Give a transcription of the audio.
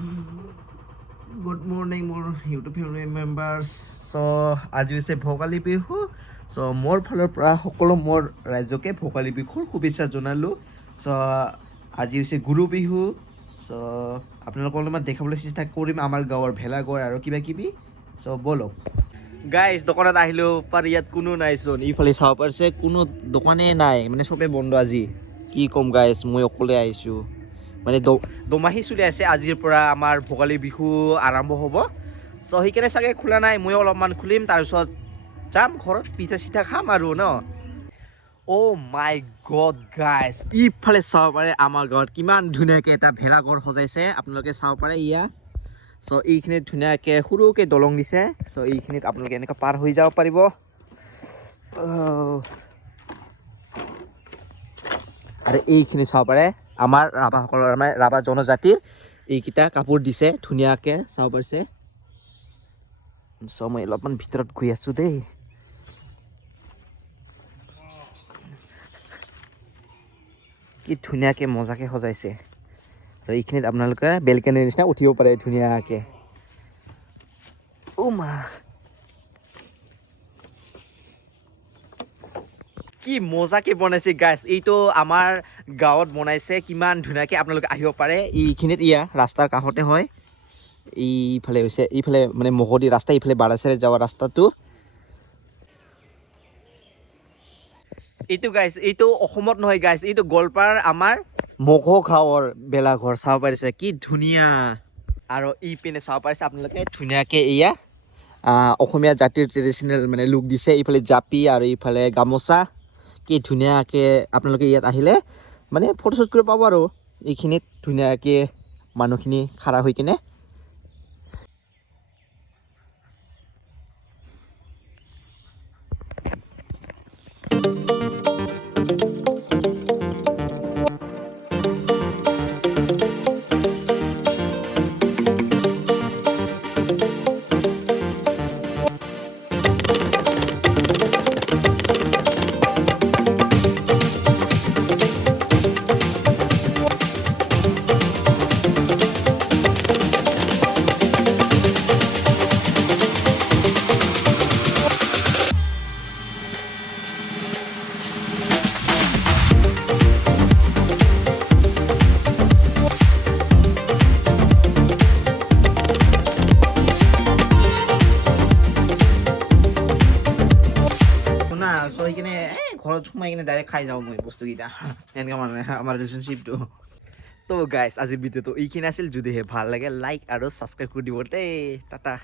Good morning, more YouTube family members. So, আজি হৈছে Bhogali Bihu. So, মোৰ ফালৰ পৰা সকলো মোৰ ৰাইজকে ভোগালী বিহুৰ শুভেচ্ছা জনালোঁ. So, আজি হৈছে গুৰু বিহু. So, আপোনালোকৰ লগত দেখাবলৈ চেষ্টা কৰিম আমাৰ গাঁৱৰ ভেলাঘৰ আৰু কিবা কিবি. So, বলক গাইজ দোকানত আহিলোঁ পাৰ ইয়াত কোনো নাইচোন. ইফালে চাব পাৰিছে কোনো দোকানেই নাই, মানে চবেই বন্ধ আজি. কি ক'ম গাইজ, মই অকলে আহিছোঁ. মানে দমাহী চলি আছে, আজিৰ পৰা আমাৰ ভোগালী বিহু আৰম্ভ হ'ব. চ' সেইকাৰণে চাগে খোলা নাই, মই অলপমান খুলিম, তাৰপিছত যাম ঘৰত পিঠা চিঠা খাম আৰু ন। অ' মাই গড গাইজ, ইফালে চাব পাৰে আমাৰ গাঁৱত কিমান ধুনীয়াকৈ এটা ভেলাঘৰ সজাইছে, আপোনালোকে চাব পাৰে ইয়া। চ' এইখিনিত ধুনীয়াকৈ সৰুকৈ দলং দিছে। চ' এইখিনিত আপোনালোকে এনেকৈ পাৰ হৈ যাব পাৰিব। আৰু এইখিনি চাব পাৰে আমাৰ ৰাভাসকলৰ, আমাৰ ৰাভা জনজাতিৰ এইকেইটা কাপোৰ দিছে ধুনীয়াকৈ চাব পাৰিছে। চ' মই অলপমান ভিতৰত গৈ আছোঁ দেই। কি ধুনীয়াকৈ মজাকৈ সজাইছে। আৰু এইখিনিত আপোনালোকে বেলকনিৰ নিচিনা উঠিব পাৰে ধুনীয়াকৈ। অ' মা, কি মজাকে বনাইছে গাইজ, এইটো আমাৰ গাঁৱত বনাইছে, কিমান ধুনীয়াকৈ আপোনালোকে আহিব পাৰে। এইখিনিত ইয়া ৰাস্তাৰ কাষতে হয়, এইফালে হৈছে এইফালে মানে মহদি ৰাস্তা, এইফালে বাৰাচাৰে যোৱা ৰাস্তাটো। এইটো গাইজ, এইটো অসমত নহয় গাইজ, এইটো গোৱালপাৰ আমাৰ মঘ গাঁৱৰ ভেলাঘৰ চাব পাৰিছে, কি ধুনীয়া। আৰু ইপিনে চাব পাৰিছে আপোনালোকে ধুনীয়াকৈ এয়া অসমীয়া জাতিৰ ট্ৰেডিশ্যনেল মানে লুক দিছে। এইফালে জাপি আৰু এইফালে গামোচা, কি ধুনীয়াকৈ আপোনালোকে ইয়াত আহিলে মানে ফটোশ্বুট কৰিব পাব। আৰু এইখিনিত ধুনীয়াকৈ মানুহখিনি খাৰা হৈ কিনে সেইকাৰণে ঘৰত সোমাই কিনে ডাইৰেক্ট খাই যাওঁ মই বস্তুকেইটা, এনেকুৱা মানে আমাৰ ৰিলেশ্যনশ্বিপটো। তো গাইজ আজিৰ ভিডিঅ'টো এইখিনি আছিল। যদিহে ভাল লাগে লাইক আৰু ছাবস্ক্ৰাইব কৰি দিব দেই। টাটা।